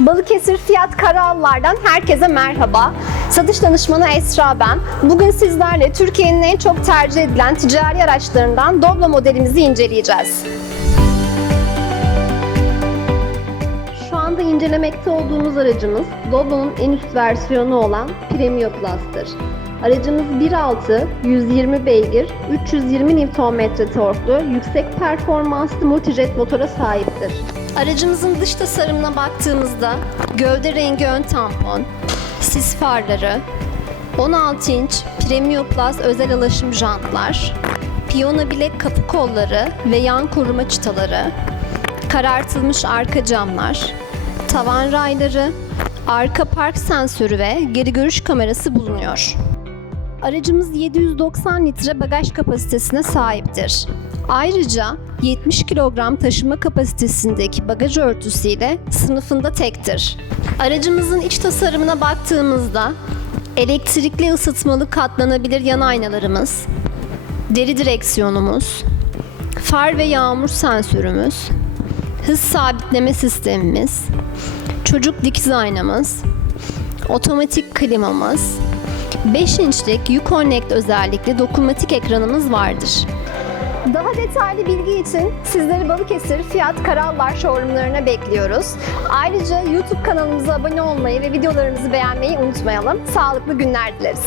Balıkesir Fiyat Karallar'dan herkese merhaba. Satış danışmanı Esra ben. Bugün sizlerle Türkiye'nin en çok tercih edilen ticari araçlarından Doblo modelimizi inceleyeceğiz. İncelemekte olduğumuz aracımız Doblo'nun en üst versiyonu olan Premio Plus'tır. Aracımız 1.6, 120 beygir, 320 Nm torklu, yüksek performanslı multijet motora sahiptir. Aracımızın dış tasarımına baktığımızda gövde rengi ön tampon, sis farları, 16 inç Premio Plus özel alaşım jantlar, piyano bilek kapı kolları ve yan koruma çıtaları, karartılmış arka camlar, tavan rayları, arka park sensörü ve geri görüş kamerası bulunuyor. Aracımız 790 litre bagaj kapasitesine sahiptir. Ayrıca 70 kilogram taşıma kapasitesindeki bagaj örtüsüyle sınıfında tektir. Aracımızın iç tasarımına baktığımızda elektrikli ısıtmalı katlanabilir yan aynalarımız, deri direksiyonumuz, far ve yağmur sensörümüz, hız sabitleme sistemimiz, çocuk dikiz aynamız, otomatik klimamız, 5 inçlik Uconnect özellikli dokunmatik ekranımız vardır. Daha detaylı bilgi için sizleri Balıkesir Fiyat Karallar showroomlarına bekliyoruz. Ayrıca YouTube kanalımıza abone olmayı ve videolarımızı beğenmeyi unutmayalım. Sağlıklı günler dileriz.